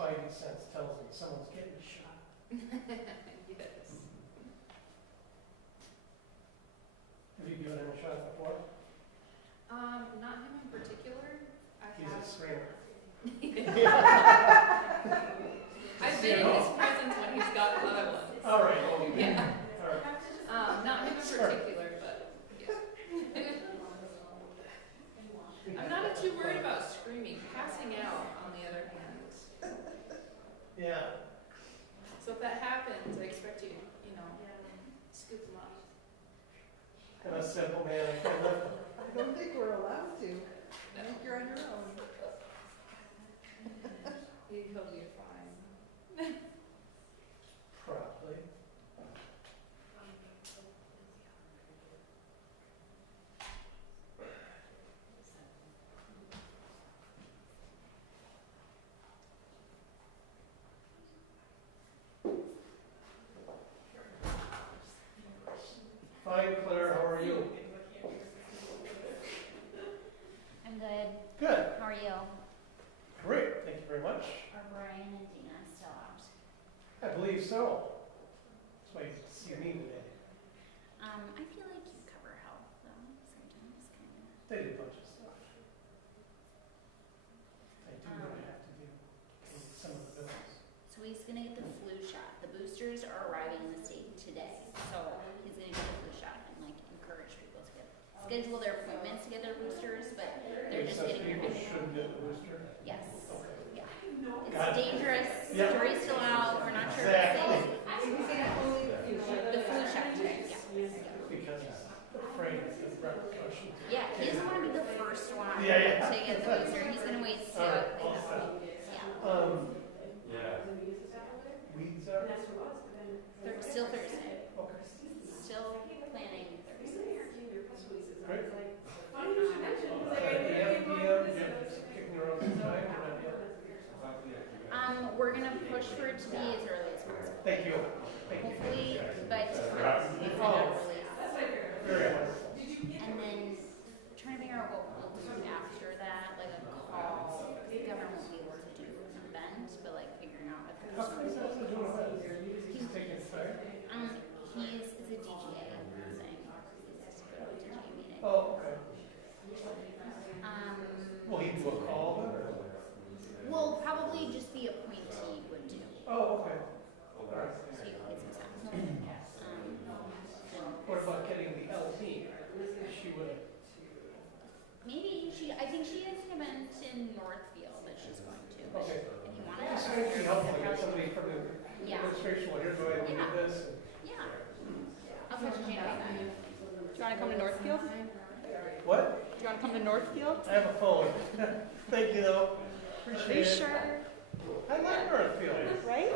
spidey sense tells me someone's getting shot. Yes. Have you given him a shot before? Not him in particular. He's a screamer. I've been in his presence when he's got other ones. All right. Yeah. All right. Not him in particular, but yeah. I'm not too worried about screaming. Passing out, on the other hand. Yeah. So if that happens, I expect you, scoop them up. I'm a simple man. I can't lift him. I don't think we're allowed to. I think you're on your own. He'll be fine. Probably. Fine, Claire. How are you? I'm good. Good. How are you? Great. Thank you very much. Are Brian and Dina still out? I believe so. That's why you see me today. I feel like you cover health though sometimes, kind of. They did a bunch of stuff. I do what I have to do. Pay some of the bills. So he's gonna get the flu shot. The boosters are arriving in the state today, so he's gonna get the flu shot and encourage people to schedule their appointments to get their boosters, but they're just getting their people shouldn't get the booster? Yes. Okay. Yeah. It's Gotcha. dangerous. Yep. Jury's still out. We're not sure Exactly. if it's the flu shot today. Yeah. Because I'm afraid of the repercussions. Yeah, he doesn't want to be the first one Yeah, yeah. to get the booster. He's gonna wait to see All how right, it all plays set. out. Yeah. Weeds are? Still Thursday. Okay. Still planning Thursday. Great. 7 p.m., kicking around some time, or not yet? We're gonna push for it to be as early as possible. Thank you. Thank you. Hopefully, but we find out release. Very wonderful. And then trying to figure out what we'll do after that, like a call. The governor won't be able to do an event, but figuring out if How there's come he's not doing it? He's taking fire? he's a DGA thing. He has to go to a DGA meeting. Oh, okay. Um, Will he do a call then? Or? Well, probably just the appointee would do. Oh, okay. All right. So you can get some sense. What about getting the LT? She would. Maybe I think she has an event in Northfield that she's going to. But Okay. if you want to It's going to be helpful to get somebody from the Yeah. administration. Well, here's the way we do this. Yeah. I'll touch Jane on that. Do you want to come to Northfield? What? Do you want to come to Northfield? I have a phone. Thank you, though. Are Appreciate you it. sure? I like Northfield. Right?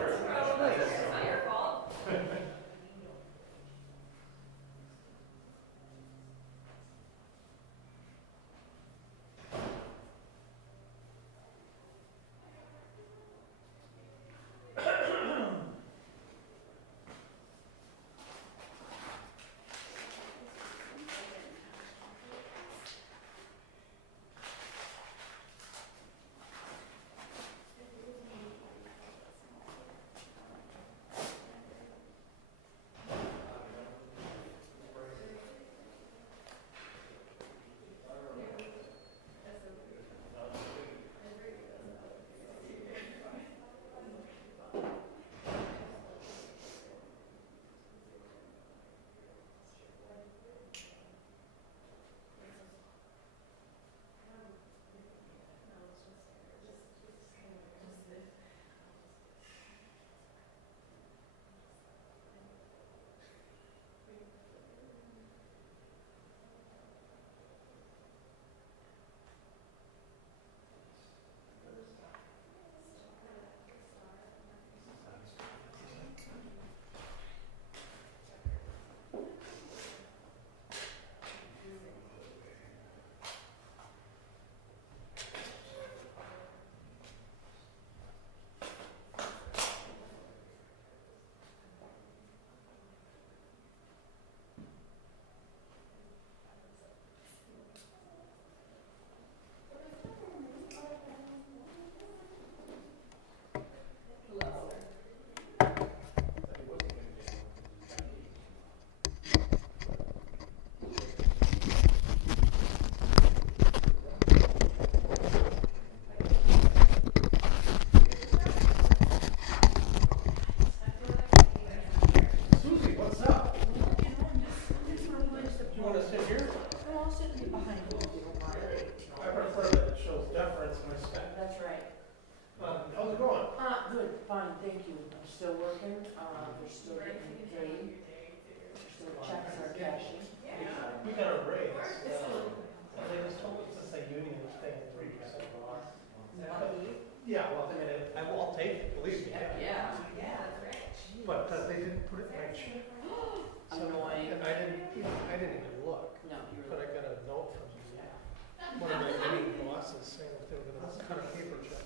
they were gonna cut a paper check.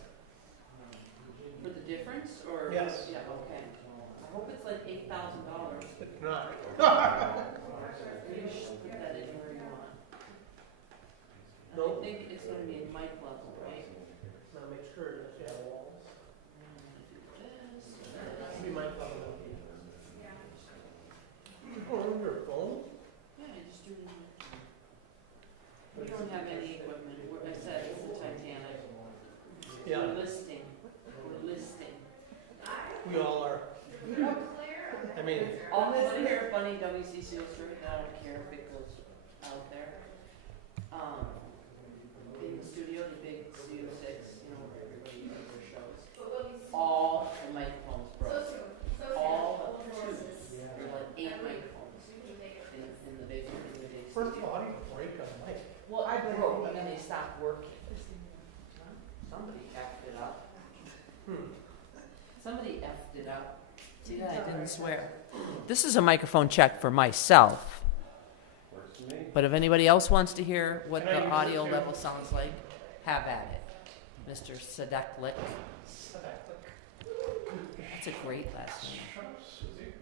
For the difference, or? Yes. Yeah, okay. I hope it's like $8,000. It's not. You should put that anywhere you want. And I Nope. think it's gonna be a mic level, right? Now make sure it is, yeah, Walz. I'm gonna do this. That'd be my problem. You go on your phone? Yeah, I just do it. We don't have any equipment. I said it's the Titanic. Yeah, We're listing. We're listing. we all are. I mean, All this here, funny WCCO story, I don't care if it goes out there. In the studio, the big Studio 6, you know, where everybody does their shows. All the microphones broke. All but two. There were like 8 microphones in the big studio. first of all, how do you break a mic? Well, I blame broke, you. and then they stopped working. Somebody effed it up. Somebody effed it up. See that? I didn't swear. This is a microphone check for myself. But if anybody else wants to hear what Can I the use audio it too? level sounds like, have at it. Mr. Sadeklik. That's a great last name.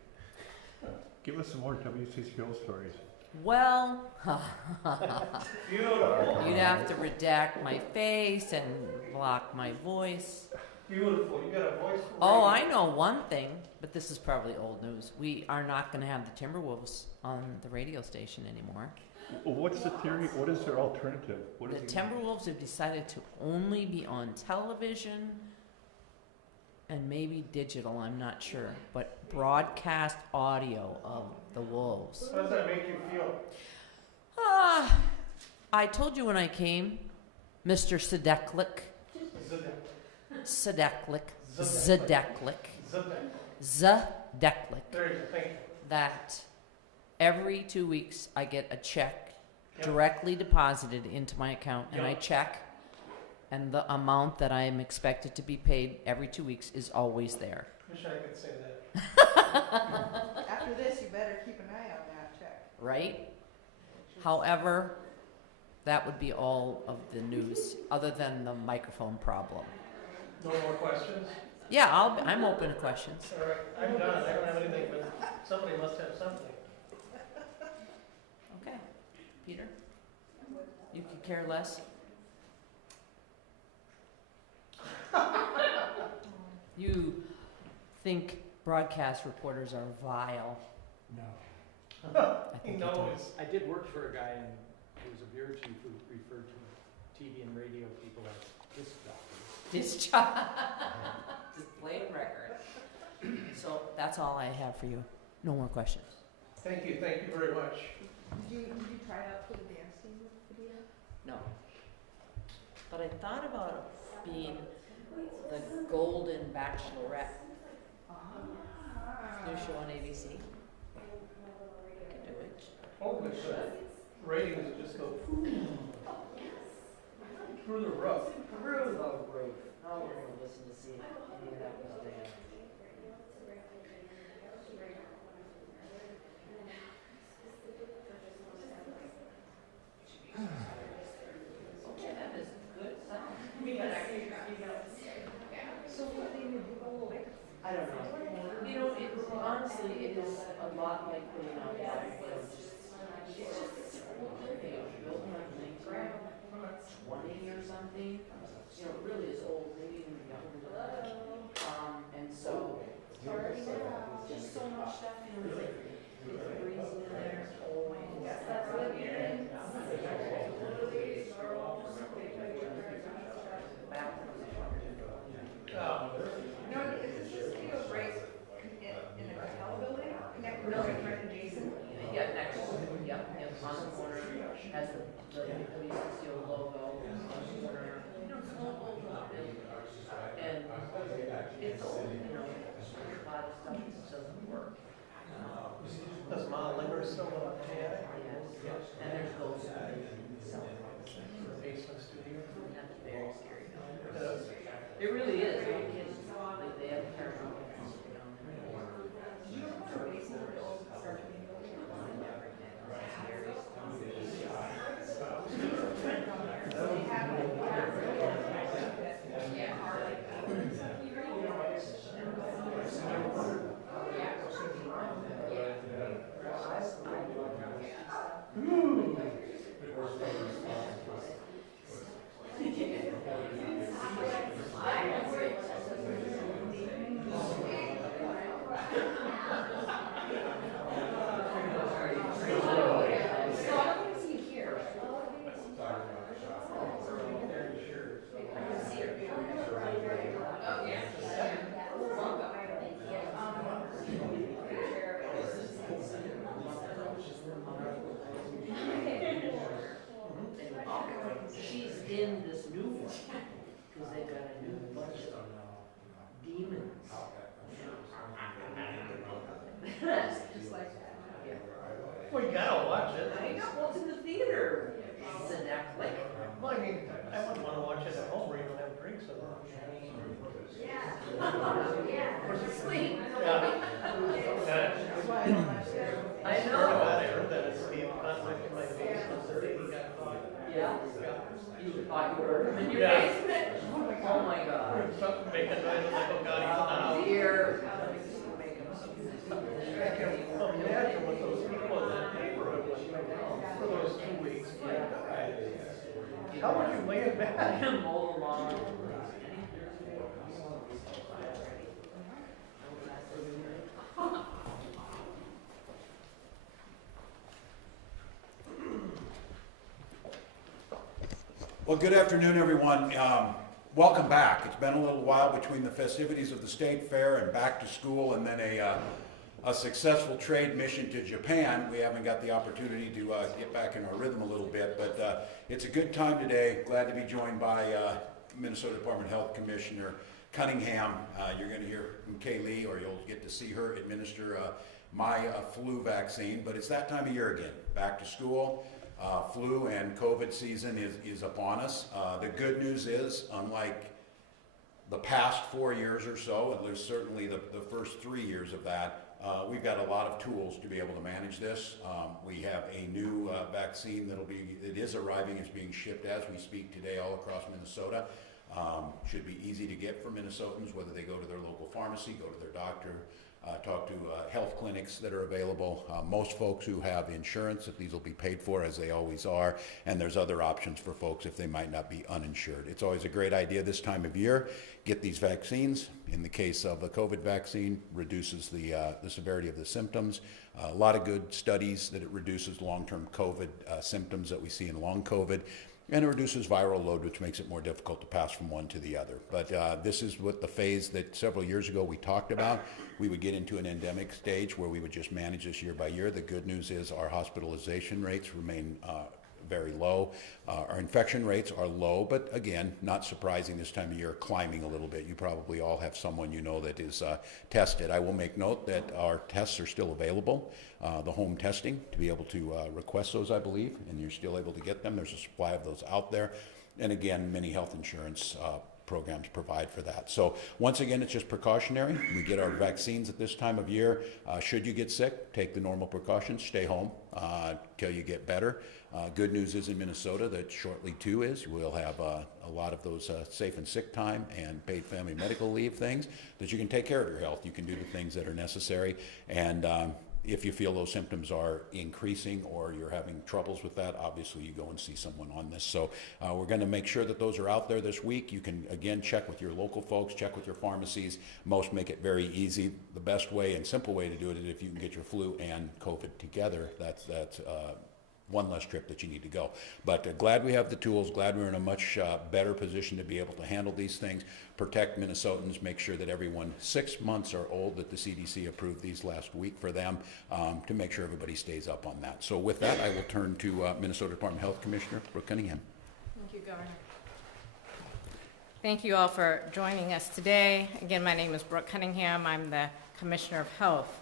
Give us some more WCCO stories. Well, Beautiful. you'd have to redact my face and block my voice. Beautiful. You got a voice for Oh, radio. I know one thing, but this is probably old news. We are not going to have the Timberwolves on the radio station anymore. Well, what's the theory? What is their alternative? What The is Timberwolves have decided to only be on television and maybe digital, I'm not sure, but broadcast audio of the Wolves. How does that make you feel? I told you when I came, Mr. Sadeklik, Zedek. Zadeklik, There you go. Thank you. that every 2 weeks I get a check Yep. directly deposited into my account, and I Yep. check, and the amount that I am expected to be paid every 2 weeks is always there. Wish I could say that. After this, you better keep an eye on that check. Right? However, that would be all of the news, other than the microphone problem. No more questions? Yeah, I'm open to questions. All right, I'm done. I don't have anything, but somebody must have something. Okay. Peter? You could care less? You think broadcast reporters are vile. No. I He think you knows. I did work for a guy who was a bureau chief who referred to TV and radio people as disc jockeys. This job. Just plain record. So that's all I have for you. No more questions. Thank you very much. Did you try out for the dance team video? No. But I thought about being the Golden Bachelorette. New show on ABC. I could do it. Hopefully, the ratings just go through the roof. Through the roof. Now we're going to listen to see if any of that was there. Okay, that is good sound. So what they would do? I don't know. You know, honestly, it is a lot like putting out it's just old building. It was built in like 1920 or something. You know, it really is old, maybe even younger than that. And so, just so much stuff, you know, like, breeze in there, always. No, is this video right in the hotel building? Connected with Rick and Jason? Yeah, next, yep, on the corner, has the WCCO logo, on the corner. And it's old, you know, a lot of stuff just doesn't work. Does Linger still live up there? Yes, and there's those, Basement studio. that's very scary. It is. It really is, no kidding, they have paranormal activity down there. gotta watch it. I know, well, it's in the theater. Sit down, like. Well, I mean, I wouldn't wanna watch it at home where you don't have drinks in it. Sleep. Yeah. That's why I don't I I know. heard that it's the conflict in my face was the day he got caught. Yeah. You thought you were in your Yeah. basement? Oh my God. Something making noises like, oh God, he's in the house. Dear. I can imagine what those people in that neighborhood was like for those 2 weeks. My God. How would you lay in bed? Mow the lawn. Well, good afternoon, everyone. Welcome back. It's been a little while between the festivities of the State Fair and back to school, and then a successful trade mission to Japan. We haven't got the opportunity to get back in our rhythm a little bit, but it's a good time today. Glad to be joined by Minnesota Department of Health Commissioner Cunningham. You're going to hear from Kay Lee, or you'll get to see her administer my flu vaccine, but it's that time of year again. Back to school. Flu and COVID season is upon us. The good news is, unlike the past 4 years or so, at least certainly the first 3 years of that, we've got a lot of tools to be able to manage this. We have a new vaccine it is arriving, it's being shipped as we speak today all across Minnesota. Should be easy to get for Minnesotans, whether they go to their local pharmacy, go to their doctor, talk to health clinics that are available. Most folks who have insurance, that these will be paid for, as they always are, and there's other options for folks if they might not be uninsured. It's always a great idea this time of year, get these vaccines. In the case of a COVID vaccine, reduces the severity of the symptoms. A lot of good studies that it reduces long-term COVID symptoms that we see in long COVID. And it reduces viral load, which makes it more difficult to pass from one to the other. But this is what the phase that several years ago we talked about. We would get into an endemic stage where we would just manage this year by year. The good news is our hospitalization rates remain very low. Our infection rates are low, but again, not surprising this time of year, climbing a little bit. You probably all have someone you know that is tested. I will make note that our tests are still available, the home testing, to be able to request those, I believe, and you're still able to get them. There's a supply of those out there. And again, many health insurance programs provide for that. So once again, it's just precautionary. We get our vaccines at this time of year. Should you get sick, take the normal precautions, stay home till you get better. Good news is in Minnesota that shortly too we'll have a lot of those safe and sick time and paid family medical leave things that you can take care of your health. You can do the things that are necessary, and if you feel those symptoms are increasing or you're having troubles with that, obviously you go and see someone on this. So we're going to make sure that those are out there this week. You can, again, check with your local folks, check with your pharmacies. Most make it very easy. The best way and simple way to do it is if you can get your flu and COVID together. That's one less trip that you need to go. But glad we have the tools, glad we're in a much better position to be able to handle these things, protect Minnesotans, make sure that everyone 6 months or old, that the CDC approved these last week for them, to make sure everybody stays up on that. So with that, I will turn to Minnesota Department of Health Commissioner Brooke Cunningham. Thank you, Governor. Thank you all for joining us today. Again, my name is Brooke Cunningham. I'm the Commissioner of Health.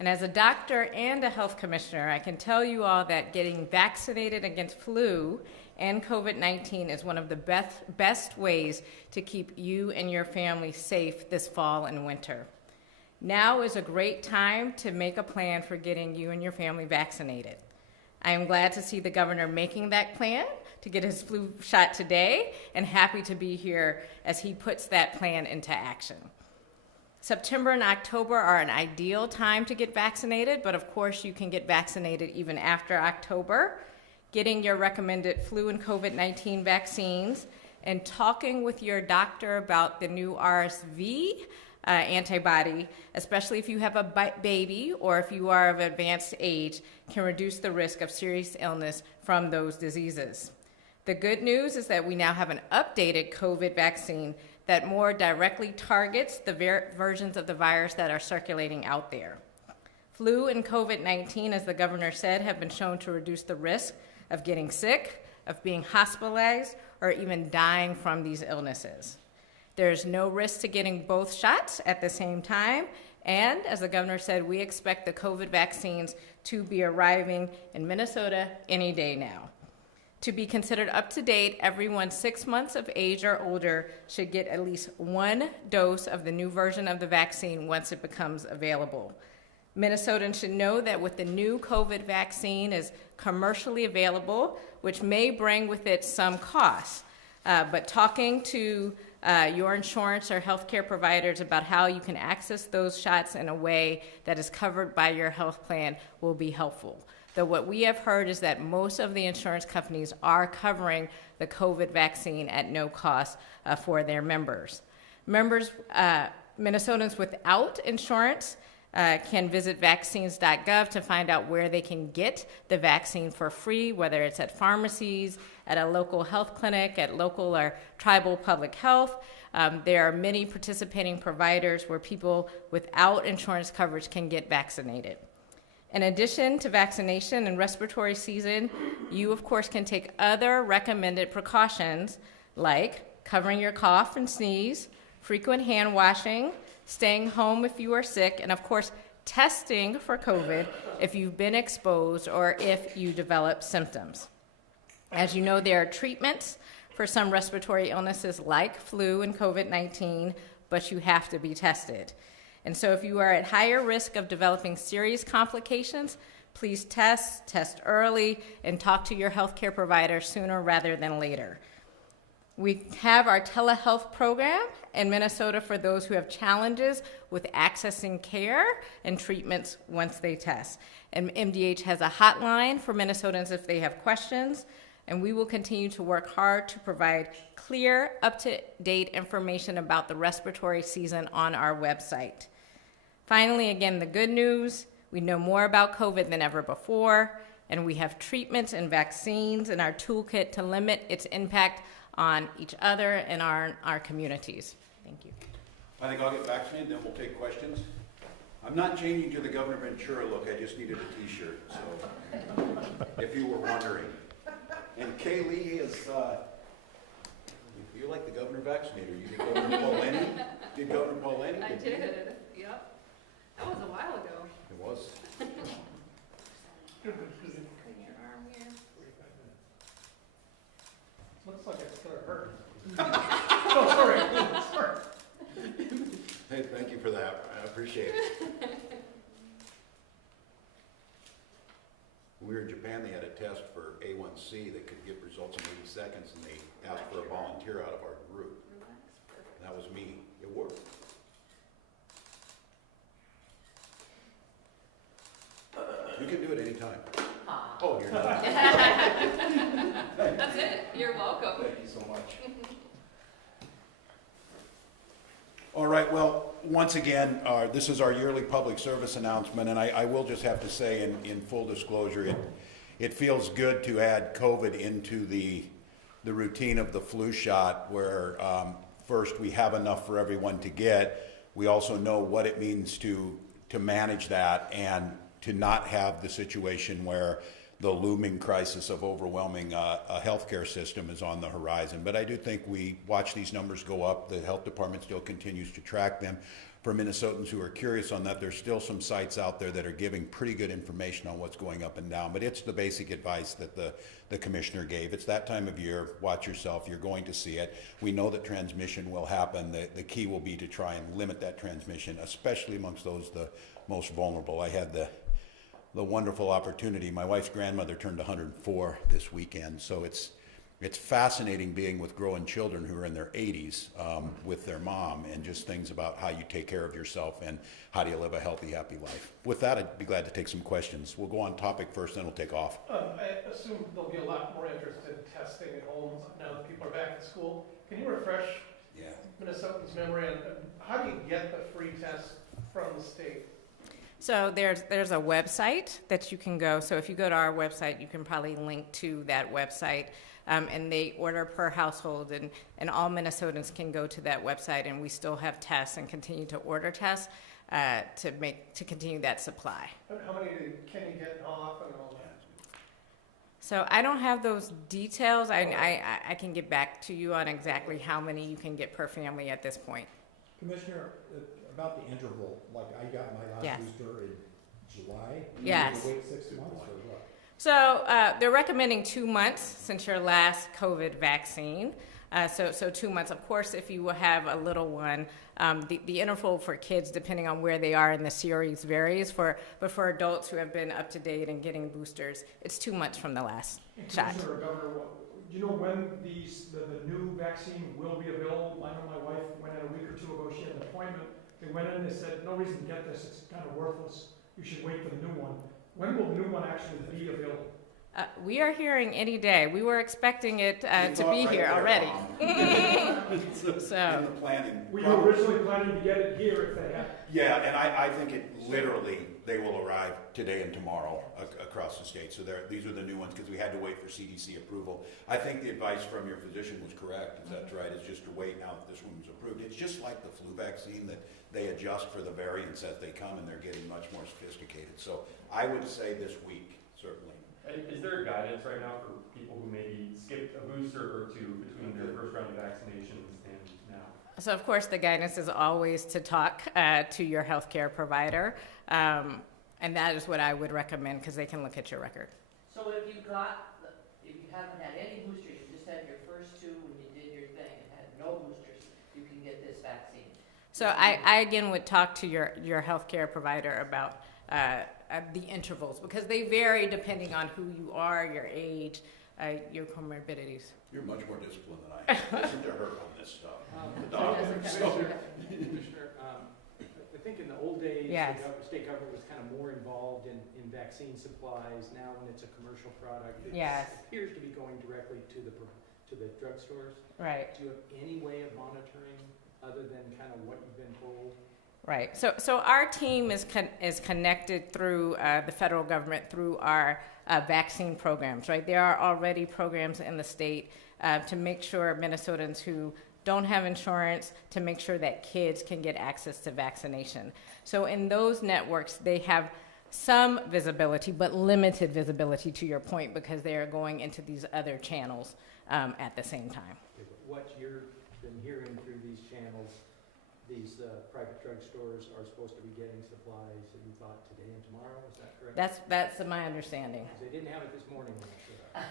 And as a doctor and a health commissioner, I can tell you all that getting vaccinated against flu and COVID-19 is one of the best ways to keep you and your family safe this fall and winter. Now is a great time to make a plan for getting you and your family vaccinated. I am glad to see the governor making that plan to get his flu shot today, and happy to be here as he puts that plan into action. September and October are an ideal time to get vaccinated, but of course you can get vaccinated even after October. Getting your recommended flu and COVID-19 vaccines and talking with your doctor about the new RSV antibody, especially if you have a baby or if you are of advanced age, can reduce the risk of serious illness from those diseases. The good news is that we now have an updated COVID vaccine that more directly targets the versions of the virus that are circulating out there. Flu and COVID-19, as the governor said, have been shown to reduce the risk of getting sick, of being hospitalized, or even dying from these illnesses. There is no risk to getting both shots at the same time, And as the governor said, we expect the COVID vaccines to be arriving in Minnesota any day now. To be considered up to date, everyone 6 months of age or older should get at least one dose of the new version of the vaccine once it becomes available. Minnesotans should know that with the new COVID vaccine is commercially available, which may bring with it some costs. But talking to your insurance or healthcare providers about how you can access those shots in a way that is covered by your health plan will be helpful. Though what we have heard is that most of the insurance companies are covering the COVID vaccine at no cost for their members. Minnesotans without insurance can visit vaccines.gov to find out where they can get the vaccine for free, whether it's at pharmacies, at a local health clinic, at local or tribal public health. There are many participating providers where people without insurance coverage can get vaccinated. In addition to vaccination and respiratory season, you, of course, can take other recommended precautions like covering your cough and sneeze, frequent hand washing, staying home if you are sick, and, of course, testing for COVID if you've been exposed or if you develop symptoms. As you know, there are treatments for some respiratory illnesses like flu and COVID-19, but you have to be tested. And so if you are at higher risk of developing serious complications, please test early, and talk to your healthcare provider sooner rather than later. We have our telehealth program in Minnesota for those who have challenges with accessing care and treatments once they test. And MDH has a hotline for Minnesotans if they have questions, and we will continue to work hard to provide clear, up-to-date information about the respiratory season on our website. Finally, again, the good news, we know more about COVID than ever before, and we have treatments and vaccines in our toolkit to limit its impact on each other and our communities. Thank you. I think I'll get vaccinated, then we'll take questions. I'm not changing to the Governor Ventura look, I just needed a t-shirt, so if you were wondering. And Kaylee is, you're like the Governor Vaccinator. You did Governor Paulini? Did Governor Paulini? I did, yep. That was a while ago. It was. Put your arm here. Looks like it's gonna hurt. Oh, sorry. Hey, thank you for that. I appreciate it. When we were in Japan, they had a test for A1C that could give results in 80 seconds, and they asked for a volunteer out of our group. And that was me. It worked. You can do it anytime. Oh, you're not. That's it. You're welcome. Thank you so much. All right, well, once again, this is our yearly public service announcement, and I will just have to say in full disclosure, it feels good to add COVID into the routine of the flu shot where first we have enough for everyone to get. We also know what it means to manage that and to not have the situation where the looming crisis of overwhelming a healthcare system is on the horizon. But I do think we watch these numbers go up. The health department still continues to track them. For Minnesotans who are curious on that, there's still some sites out there that are giving pretty good information on what's going up and down. But it's the basic advice that the commissioner gave. It's that time of year. Watch yourself. You're going to see it. We know that transmission will happen. The key will be to try and limit that transmission, especially amongst those the most vulnerable. I had the wonderful opportunity. My wife's grandmother turned 104 this weekend, so it's fascinating being with growing children who are in their 80s with their mom, and just things about how you take care of yourself and how do you live a healthy, happy life. With that, I'd be glad to take some questions. We'll go on topic first, then we'll take off. I assume there'll be a lot more interest in testing at home now that people are back at school. Can you refresh Minnesotans' memory on how do you get the free test from the state? So there's a website that you can go. So if you go to our website, you can probably link to that website. And they order per household, and all Minnesotans can go to that website, and we still have tests and continue to order tests to continue that supply. How many can you get, how often, and all that? So I don't have those details. I can get back to you on exactly how many you can get per family at this point. Commissioner, about the interval, like I got my last Yes. booster in July. You Yes. have to wait 6 months or what? So they're recommending 2 months since your last COVID vaccine. So 2 months. Of course, if you have a little one, the interval for kids, depending on where they are in the series, varies. But for adults who have been up to date and getting boosters, it's 2 months from the last shot. Commissioner, Governor, do you know when the new vaccine will be available? I know my wife went in a week or two ago. She had an appointment. They went in and they said, no reason to get this. It's kind of worthless. You should wait for the new one. When will the new one actually be available? We are hearing any day. We were expecting it to be here already. So In the planning. Were you originally planning to get it here if they had? Yeah, and I think it literally, they will arrive today and tomorrow across the state. So these are the new ones because we had to wait for CDC approval. I think the advice from your physician was correct, if that's right, is just to wait now that this one was approved. It's just like the flu vaccine that they adjust for the variants as they come and they're getting much more sophisticated. So I would say this week, certainly. Is there guidance right now for people who maybe skipped a booster or two between their first round of vaccinations and now? So of course the guidance is always to talk to your healthcare provider, and that is what I would recommend because they can look at your record. So if you haven't had any boosters, you just had your first two when you did your thing and had no boosters, you can get this vaccine. So I again would talk to your healthcare provider about the intervals because they vary depending on who you are, your age, your comorbidities. You're much more disciplined than I am. Listen to her on this stuff. Commissioner, I think in the old days, Yes. the state government was kind of more involved in vaccine supplies. Now when it's a commercial product, it Yes. appears to be going directly to the drugstores. Right. Do you have any way of monitoring other than kind of what you've been told? Right. So our team is connected through the federal government through our vaccine programs. Right. There are already programs in the state to make sure Minnesotans who don't have insurance, to make sure that kids can get access to vaccination. So in those networks, they have some visibility, but limited visibility to your point, because they are going into these other channels at the same time. Okay, but what you've been hearing through these channels, these private drugstores are supposed to be getting supplies, and you thought today and tomorrow, is that correct? That's my understanding. 'Cause they didn't have it this morning when I showed up.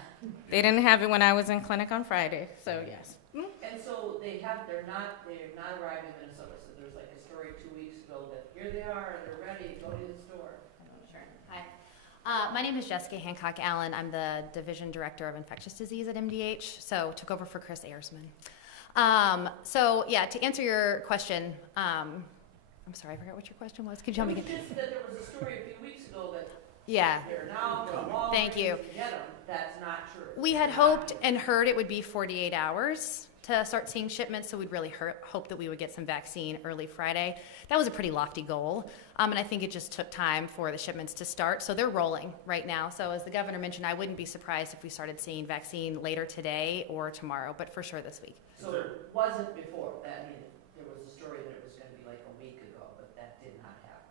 They didn't have it when I was in clinic on Friday, so yes. And so they're not arriving in Minnesota, so there's like a story 2 weeks ago that here they are, and they're ready, go to the store. Sure. Hi. My name is Jessica Hancock Allen. I'm the Division Director of Infectious Disease at MDH, so took over for Chris Ayersman. So yeah, to answer your question, I'm sorry, I forgot what your question was. Could you tell me again? It was just that there was a story a few weeks ago that Yeah. they're now, they're long, Thank you. you can get them. That's not true. We had hoped and heard it would be 48 hours to start seeing shipments, so we'd really hope that we would get some vaccine early Friday. That was a pretty lofty goal, and I think it just took time for the shipments to start. So they're rolling right now. So as the governor mentioned, I wouldn't be surprised if we started seeing vaccine later today or tomorrow, but for sure this week. So it wasn't before. I mean, there was a story that it was going to be like a week ago, but that did not happen.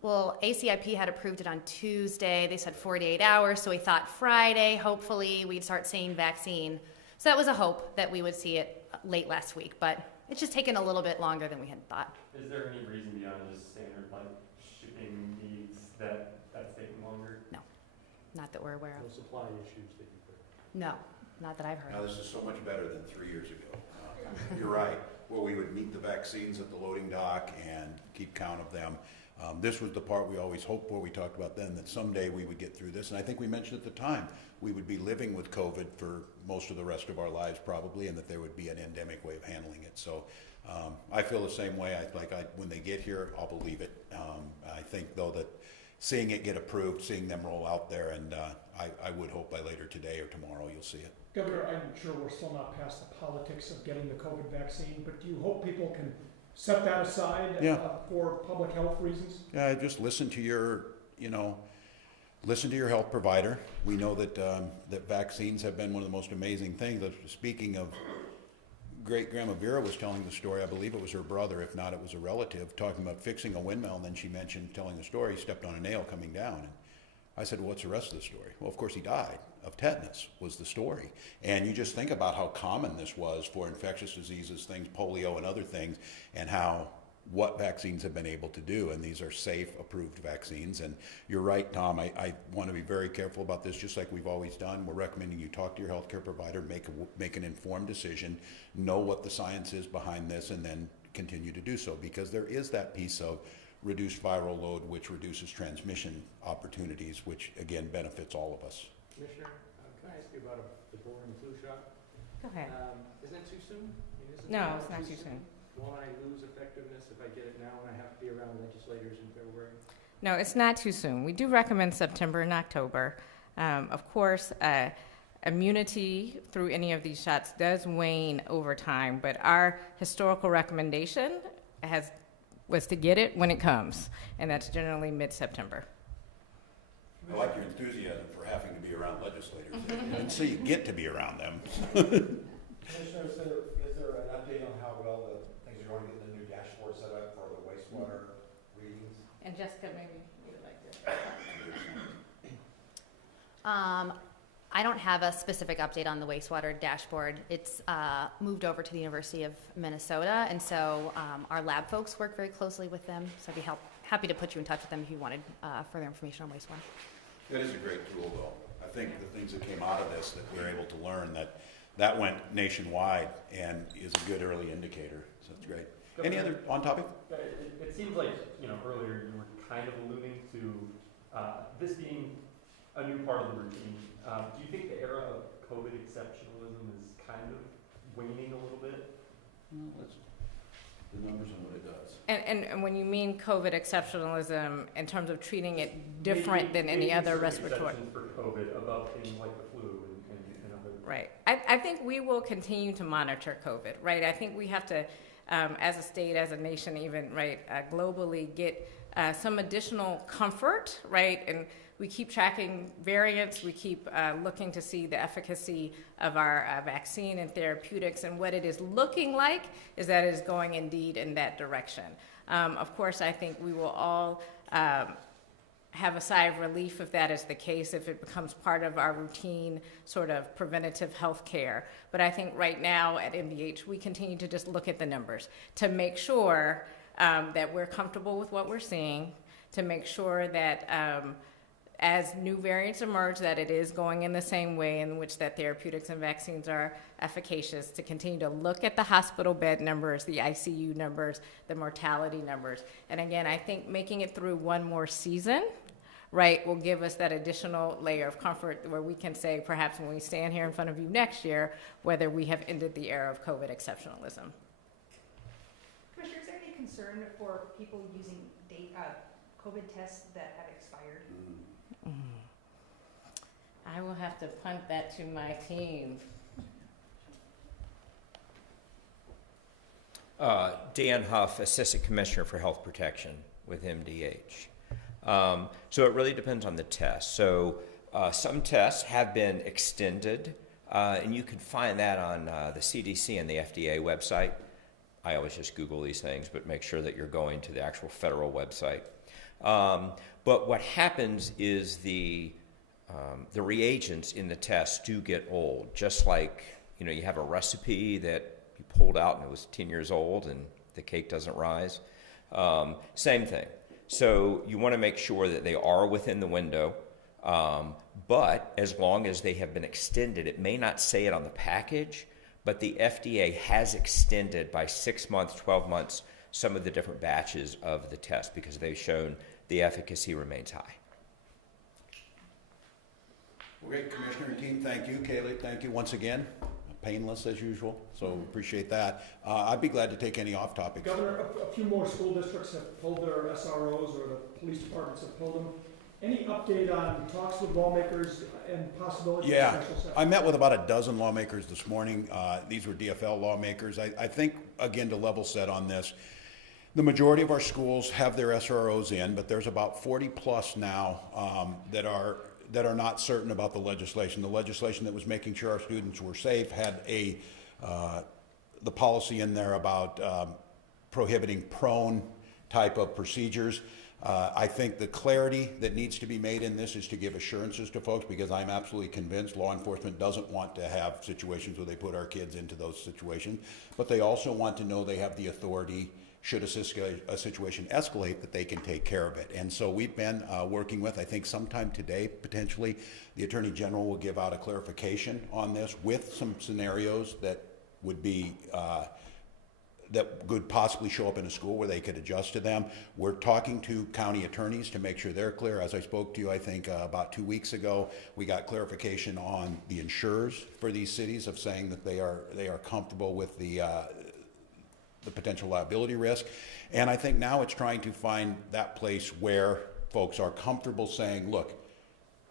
Well, ACIP had approved it on Tuesday. They said 48 hours, so we thought Friday, hopefully, we'd start seeing vaccine. So that was a hope that we would see it late last week, but it's just taken a little bit longer than we had thought. Is there any reason beyond just standard like shipping needs that's taking longer? No, not that we're aware No of. supply issues that you've heard? No, not that I've heard Now, of. this is so much better than 3 years ago. You're right, where we would meet the vaccines at the loading dock and keep count of them. This was the part we always hoped for. We talked about then that someday we would get through this. And I think we mentioned at the time we would be living with COVID for most of the rest of our lives probably, and that there would be an endemic way of handling it. So I feel the same way. When they get here, I'll believe it. I think, though, that seeing it get approved, seeing them roll out there, and I would hope by later today or tomorrow you'll see it. Governor, I'm sure we're still not past the politics of getting the COVID vaccine, but do you hope people can set that aside for public health reasons? Yeah, just listen to your health provider. We know that that vaccines have been one of the most amazing things. Speaking of, great grandma Vera was telling the story. I believe it was her brother, if not, it was a relative, talking about fixing a windmill, and then she mentioned telling the story. He stepped on a nail coming down. And I said, well, what's the rest of the story? Well, of course, he died of tetanus was the story. And you just think about how common this was for infectious diseases, things, polio and other things, and how what vaccines have been able to do, and these are safe, approved vaccines. And you're right, Tom, I want to be very careful about this, just like we've always done. We're recommending you talk to your healthcare provider, make an informed decision, know what the science is behind this, and then continue to do so, because there is that piece of reduced viral load, which reduces transmission opportunities, which again benefits all of us. Commissioner, can I ask you about the boring flu shot? Go ahead. Isn't it too soon? I mean, isn't No, it it's not too soon. Won't I lose effectiveness if I get it now and I have to be around legislators in February? No, it's not too soon. We do recommend September and October. Of course, immunity through any of these shots does wane over time, but our historical recommendation was to get it when it comes, and that's generally mid-September. I like your enthusiasm for having to be around legislators, and so you get to be around them. Commissioner, is there an update on how well the things are going to get the new dashboard set up for the wastewater readings? And Jessica, maybe you would like to. I don't have a specific update on the wastewater dashboard. It's moved over to the University of Minnesota, and so our lab folks work very closely with them. So I'd be happy to put you in touch with them if you wanted further information on wastewater. That is a great tool, though. I think the things that came out of this that we're able to learn, that went nationwide and is a good early indicator. So it's great. Any other on topic? It seems like, earlier you were kind of alluding to this being a new part of the routine. Do you think the era of COVID exceptionalism is kind of waning a little bit? Well, that's the numbers and what it does. And when you mean COVID exceptionalism in terms of treating it different than any other respiratory? Exceptions for COVID above things like the flu and other. Right. I think we will continue to monitor COVID, right? I think we have to, as a state, as a nation even, right, globally get some additional comfort, right? And we keep tracking variants. We keep looking to see the efficacy of our vaccine and therapeutics. And what it is looking like is that it is going indeed in that direction. Of course, I think we will all have a sigh of relief if that is the case, if it becomes part of our routine sort of preventative health care. But I think right now at MDH, we continue to just look at the numbers to make sure that we're comfortable with what we're seeing, to make sure that as new variants emerge, that it is going in the same way in which that therapeutics and vaccines are efficacious, to continue to look at the hospital bed numbers, the ICU numbers, the mortality numbers. And again, I think making it through one more season, right, will give us that additional layer of comfort where we can say, perhaps when we stand here in front of you next year, whether we have ended the era of COVID exceptionalism. Commissioner, is there any concern for people using COVID tests that have expired? I will have to punt that to my team. Dan Huff, Assistant Commissioner for Health Protection with MDH. So it really depends on the test. So some tests have been extended, and you can find that on the CDC and the FDA website. I always just Google these things, but make sure that you're going to the actual federal website. But what happens is the reagents in the test do get old, just like, you have a recipe that you pulled out and it was 10 years old and the cake doesn't rise. Same thing. So you want to make sure that they are within the window, but as long as they have been extended, it may not say it on the package, but the FDA has extended by 6 months, 12 months, some of the different batches of the test because they've shown the efficacy remains high. Great, Commissioner and team, thank you. Kaylee, thank you once again. Painless as usual, so appreciate that. I'd be glad to take any off topics. Governor, a few more school districts have pulled their SROs, or the police departments have pulled them. Any update on talks with lawmakers and possibility of special session? I met with about a dozen lawmakers this morning. These were DFL lawmakers. I think, again, to level set on this, the majority of our schools have their SROs in, but there's about 40 plus now that are not certain about the legislation. The legislation that was making sure our students were safe had the policy in there about prohibiting prone type of procedures. I think the clarity that needs to be made in this is to give assurances to folks, because I'm absolutely convinced law enforcement doesn't want to have situations where they put our kids into those situations, but they also want to know they have the authority should a situation escalate, that they can take care of it. And so we've been working with, I think sometime today, potentially, the Attorney General will give out a clarification on this with some scenarios that would be, that could possibly show up in a school where they could adjust to them. We're talking to county attorneys to make sure they're clear. As I spoke to you, I think about 2 weeks ago, we got clarification on the insurers for these cities of saying that they are comfortable with the potential liability risk. And I think now it's trying to find that place where folks are comfortable saying, look,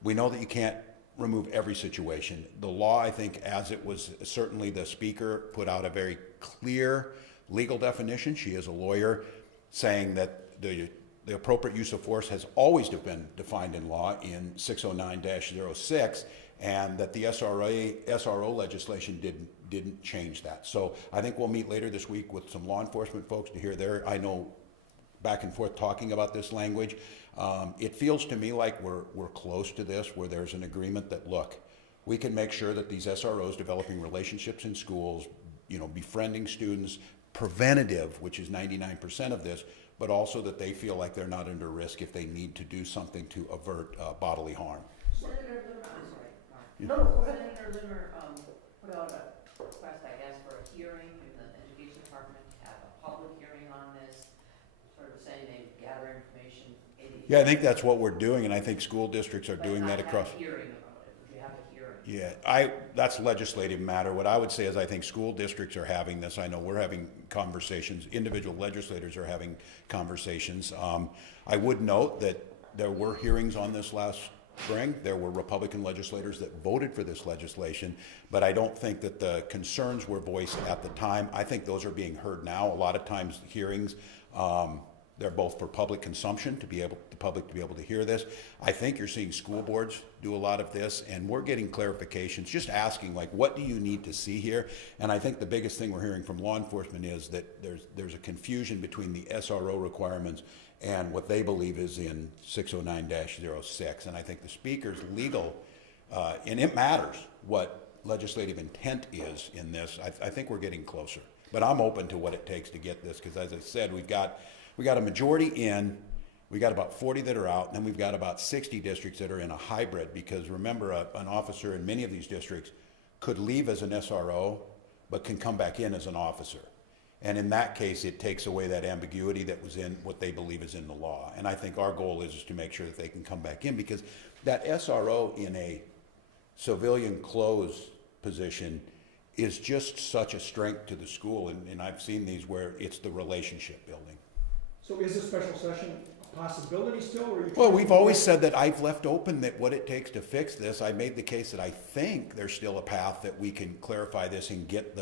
we know that you can't remove every situation. The law, I think, as it was, certainly the speaker put out a very clear legal definition. She is a lawyer, saying that the appropriate use of force has always been defined in law in 609-06, and that the SRO legislation didn't change that. So I think we'll meet later this week with some law enforcement folks to hear their, I know, back and forth talking about this language. It feels to me like we're close to this, where there's an agreement that, look, we can make sure that these SROs developing relationships in schools, you know, befriending students, preventative, which is 99% of this, but also that they feel like they're not under risk if they need to do something to avert bodily harm. Senator Limmer, I'm sorry, Mark. No, go ahead. Senator Limmer put out a request, I guess, for a hearing in the Education Department to have a public hearing on this, sort of saying they gather information. Yeah, I think that's what we're doing, and I think school districts are doing that across. But not have a hearing about it. Would you have a hearing? Yeah, that's legislative matter. What I would say is I think school districts are having this. I know we're having conversations. Individual legislators are having conversations. I would note that there were hearings on this last spring. There were Republican legislators that voted for this legislation, but I don't think that the concerns were voiced at the time. I think those are being heard now. A lot of times hearings, they're both for public consumption, to be able, the public to be able to hear this. I think you're seeing school boards do a lot of this, and we're getting clarifications, just asking, like, what do you need to see here? And I think the biggest thing we're hearing from law enforcement is that there's a confusion between the SRO requirements and what they believe is in 609-06. And I think the speaker's legal, and it matters what legislative intent is in this. I think we're getting closer. But I'm open to what it takes to get this, because as I said, we got a majority in, we got about 40 that are out, and then we've got about 60 districts that are in a hybrid, because remember, an officer in many of these districts could leave as an SRO, but can come back in as an officer. And in that case, it takes away that ambiguity that was in what they believe is in the law. And I think our goal is to make sure that they can come back in, because that SRO in a civilian clothes position is just such a strength to the school. And I've seen these where it's the relationship building. So is a special session a possibility still, or are you? Well, we've always said that. I've left open that what it takes to fix this. I made the case that I think there's still a path that we can clarify this and get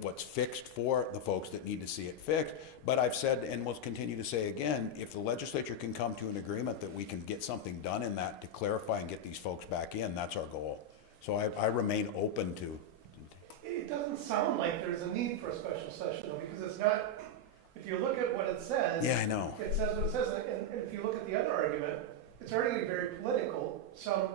what's fixed for the folks that need to see it fixed. But I've said, and will continue to say again, if the legislature can come to an agreement that we can get something done in that to clarify and get these folks back in, that's our goal. So I remain open to. It doesn't sound like there's a need for a special session, though, because it's not. If you look at what it says, Yeah, I know. It says what it says, and if you look at the other argument, it's already very political. Some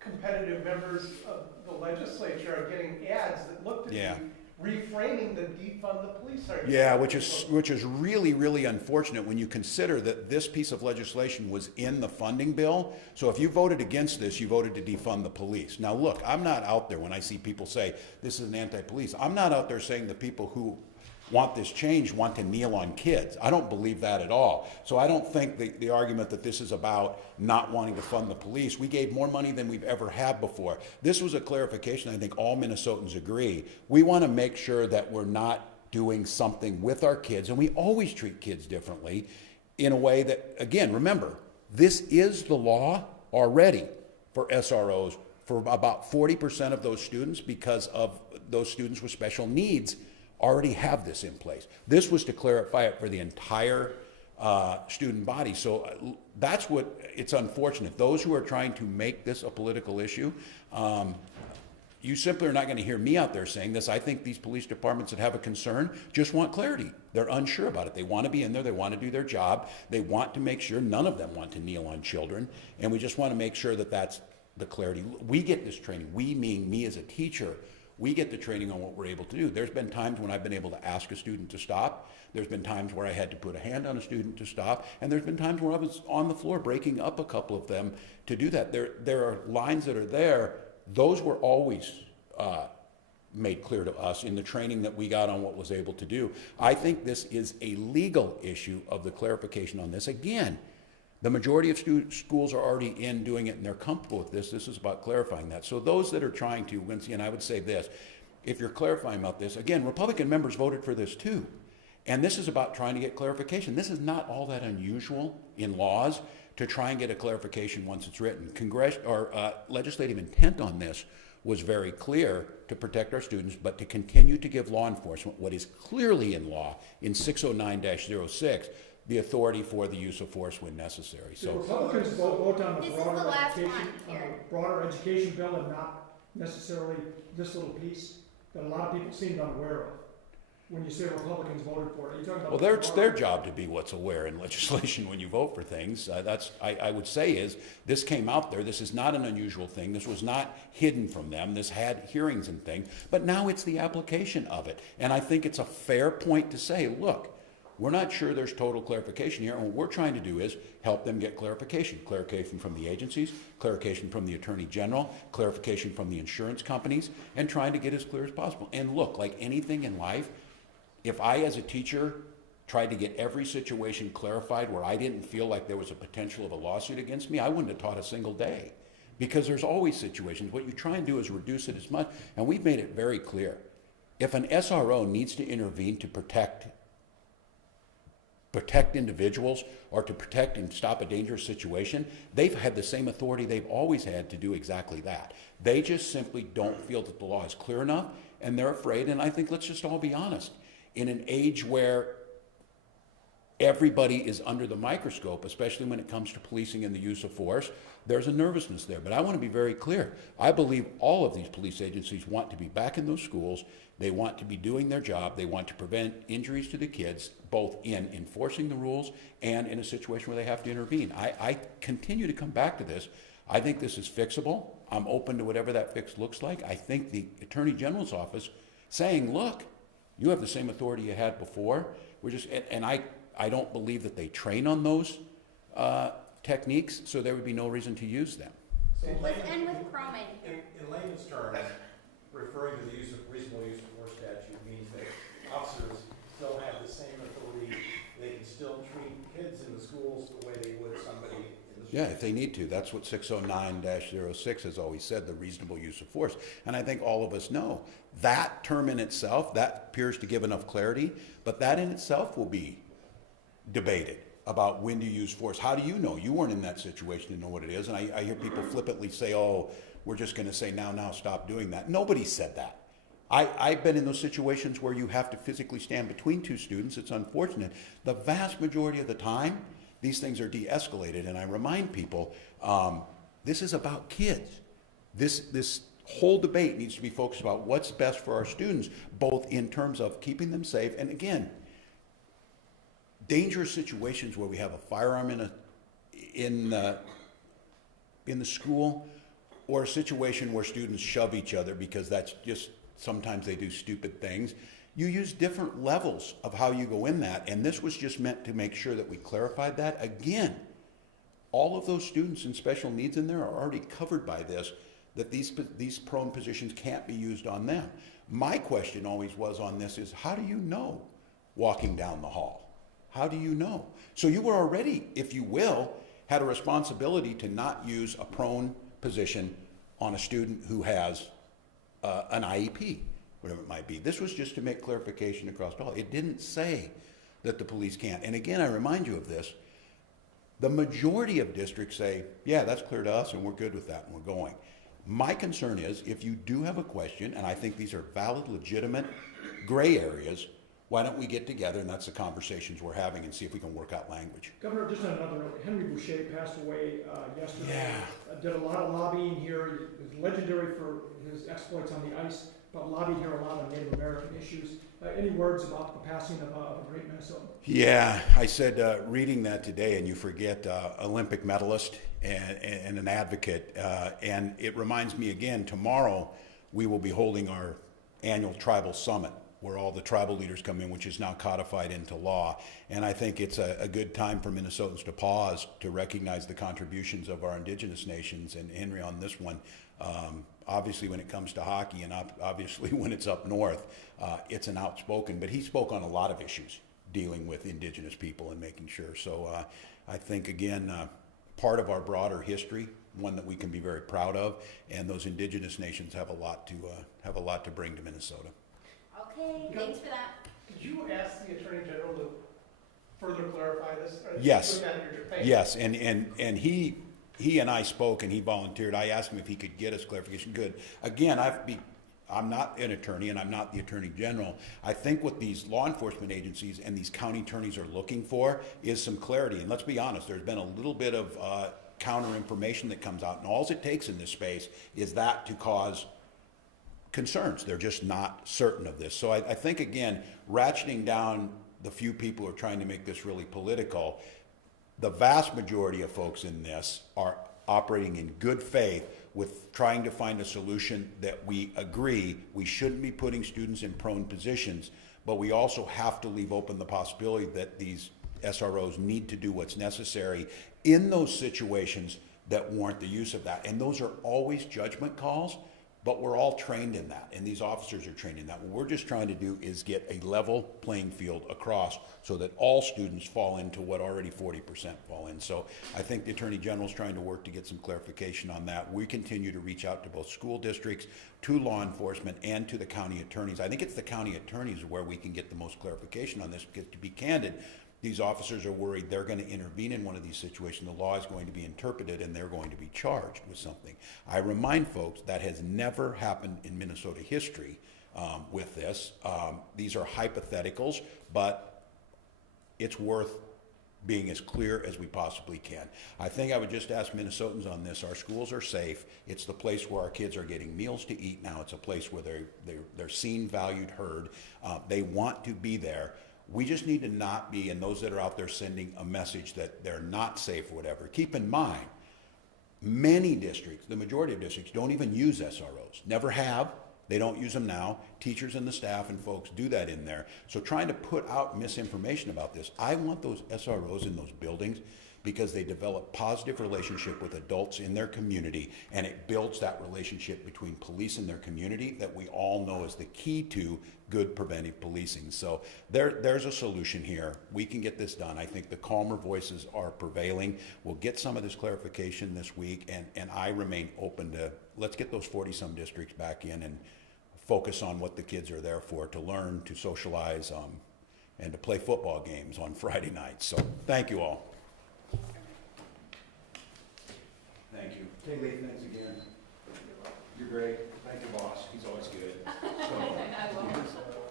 competitive members of the legislature are getting ads that look to be reframing the defund the police argument. Yeah, which is really, really unfortunate when you consider that this piece of legislation was in the funding bill. So if you voted against this, you voted to defund the police. Now look, I'm not out there when I see people say this is an anti-police. I'm not out there saying the people who want this change want to kneel on kids. I don't believe that at all. So I don't think the argument that this is about not wanting to fund the police. We gave more money than we've ever had before. This was a clarification. I think all Minnesotans agree. We want to make sure that we're not doing something with our kids, and we always treat kids differently in a way that, again, remember, this is the law already for SROs for about 40% of those students, because of those students with special needs already have this in place. This was to clarify it for the entire student body. So that's what, it's unfortunate. Those who are trying to make this a political issue, you simply are not going to hear me out there saying this. I think these police departments that have a concern just want clarity. They're unsure about it. They want to be in there. They want to do their job. They want to make sure. None of them want to kneel on children. And we just want to make sure that that's the clarity. We get this training. We mean me as a teacher. We get the training on what we're able to do. There's been times when I've been able to ask a student to stop. There's been times where I had to put a hand on a student to stop. And there's been times where I was on the floor breaking up a couple of them to do that. There are lines that are there. Those were always made clear to us in the training that we got on what was able to do. I think this is a legal issue of the clarification on this. Again, the majority of schools are already in doing it and they're comfortable with this. This is about clarifying that. So those that are trying to, and I would say this, if you're clarifying about this, again, Republican members voted for this too. And this is about trying to get clarification. This is not all that unusual in laws to try and get a clarification once it's written. Legislative intent on this was very clear to protect our students, but to continue to give law enforcement what is clearly in law in 609-06, the authority for the use of force when necessary. So Republicans vote on This the is the broader last education, one here. broader education bill and not necessarily this little piece that a lot of people seem unaware of. When you say Republicans voted for it, are you talking about? well, it's their job to be what's aware in legislation when you vote for things. I would say is, this came out there. This is not an unusual thing. This was not hidden from them. This had hearings and things, but now it's the application of it. And I think it's a fair point to say, look, we're not sure there's total clarification here, and what we're trying to do is help them get clarification. Clarification from the agencies, clarification from the Attorney General, clarification from the insurance companies, and trying to get as clear as possible. And look, like anything in life, if I as a teacher tried to get every situation clarified where I didn't feel like there was a potential of a lawsuit against me, I wouldn't have taught a single day. Because there's always situations. What you try and do is reduce it as much, and we've made it very clear. If an SRO needs to intervene to protect individuals or to protect and stop a dangerous situation, they've had the same authority they've always had to do exactly that. They just simply don't feel that the law is clear enough, and they're afraid. And I think, let's just all be honest, in an age where everybody is under the microscope, especially when it comes to policing and the use of force, there's a nervousness there. But I want to be very clear. I believe all of these police agencies want to be back in those schools. They want to be doing their job. They want to prevent injuries to the kids, both in enforcing the rules and in a situation where they have to intervene. I continue to come back to this. I think this is fixable. I'm open to whatever that fix looks like. I think the Attorney General's office saying, look, you have the same authority you had before. We're just, and I don't believe that they train on those techniques, so there would be no reason to use them. So And with Croman. in layman's terms, referring to the reasonable use of force statute means that officers still have the same authority. They can still treat kids in the schools the way they would somebody in the street. Yeah, if they need to. That's what 609-06 has always said, the reasonable use of force. And I think all of us know that term in itself, that appears to give enough clarity, but that in itself will be debated about when to use force. How do you know? You weren't in that situation to know what it is. And I hear people flippantly say, oh, we're just going to say now, stop doing that. Nobody said that. I've been in those situations where you have to physically stand between two students. It's unfortunate. The vast majority of the time, these things are de-escalated. And I remind people, this is about kids. This whole debate needs to be focused about what's best for our students, both in terms of keeping them safe, and again, dangerous situations where we have a firearm in the school, or a situation where students shove each other because that's just, sometimes they do stupid things. You use different levels of how you go in that, and this was just meant to make sure that we clarified that. Again, all of those students in special needs in there are already covered by this, that these prone positions can't be used on them. My question always was on this is, how do you know walking down the hall? How do you know? So you were already, if you will, had a responsibility to not use a prone position on a student who has an IEP, whatever it might be. This was just to make clarification across the hall. It didn't say that the police can't. And again, I remind you of this. The majority of districts say, yeah, that's clear to us and we're good with that and we're going. My concern is, if you do have a question, and I think these are valid, legitimate, gray areas, why don't we get together, and that's the conversations we're having, and see if we can work out language. Governor, just on another note, Henry Boucher passed away yesterday. Yeah. Did a lot of lobbying here. He was legendary for his exploits on the ice, but lobbied here a lot on Native American issues. Any words about the passing of a great Minnesotan? Yeah, I said, reading that today, and you forget Olympic medalist and an advocate, and it reminds me again, tomorrow we will be holding our annual tribal summit, where all the tribal leaders come in, which is now codified into law. And I think it's a good time for Minnesotans to pause to recognize the contributions of our indigenous nations. And Henry, on this one, obviously when it comes to hockey and obviously when it's up north, it's an outspoken, but he spoke on a lot of issues dealing with indigenous people and making sure. So I think, again, part of our broader history, one that we can be very proud of, and those indigenous nations have a lot to bring to Minnesota. Okay, thanks for that. Did you ask the Attorney General to further clarify this? Or Yes. you doing that in your Japan? Yes, and he and I spoke, and he volunteered. I asked him if he could get us clarification. Good. Again, I'm not an attorney, and I'm not the Attorney General. I think what these law enforcement agencies and these county attorneys are looking for is some clarity. And let's be honest, there's been a little bit of counter information that comes out, and all it takes in this space is that to cause concerns. They're just not certain of this. So I think, again, ratcheting down the few people who are trying to make this really political, the vast majority of folks in this are operating in good faith with trying to find a solution that we agree we shouldn't be putting students in prone positions, but we also have to leave open the possibility that these SROs need to do what's necessary in those situations that warrant the use of that. And those are always judgment calls, but we're all trained in that, and these officers are trained in that. What we're just trying to do is get a level playing field across so that all students fall into what already 40% fall in. So I think the Attorney General is trying to work to get some clarification on that. We continue to reach out to both school districts, to law enforcement, and to the county attorneys. I think it's the county attorneys where we can get the most clarification on this, because to be candid, these officers are worried they're going to intervene in one of these situations. The law is going to be interpreted and they're going to be charged with something. I remind folks that has never happened in Minnesota history with this. These are hypotheticals, but it's worth being as clear as we possibly can. I think I would just ask Minnesotans on this. Our schools are safe. It's the place where our kids are getting meals to eat now. It's a place where they're seen, valued, heard. They want to be there. We just need to not be, and those that are out there sending a message that they're not safe or whatever. Keep in mind, many districts, the majority of districts, don't even use SROs. Never have. They don't use them now. Teachers and the staff and folks do that in there. So trying to put out misinformation about this, I want those SROs in those buildings because they develop positive relationship with adults in their community, and it builds that relationship between police and their community that we all know is the key to good preventive policing. So there's a solution here. We can get this done. I think the calmer voices are prevailing. We'll get some of this clarification this week, and I remain open to, let's get those 40-some districts back in and focus on what the kids are there for, to learn, to socialize, and to play football games on Friday nights. So thank you all. Thank you. Hey, Lee, thanks again. You're great. Thank you, boss. He's always good. So,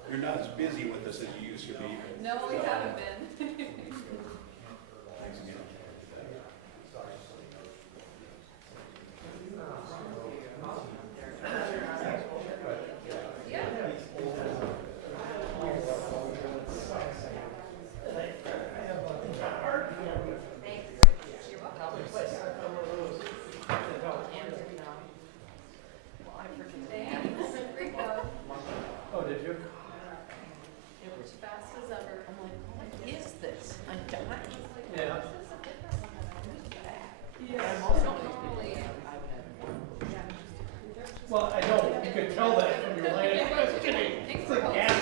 you're not as busy with us as you used to be. No, we haven't been. Thanks again. Oh, did you? It was fast as ever. I'm like, what is this? I'm dying. Yeah. I'm also normally. Well, I know, you could tell that from your line of questioning. It's like, yeah.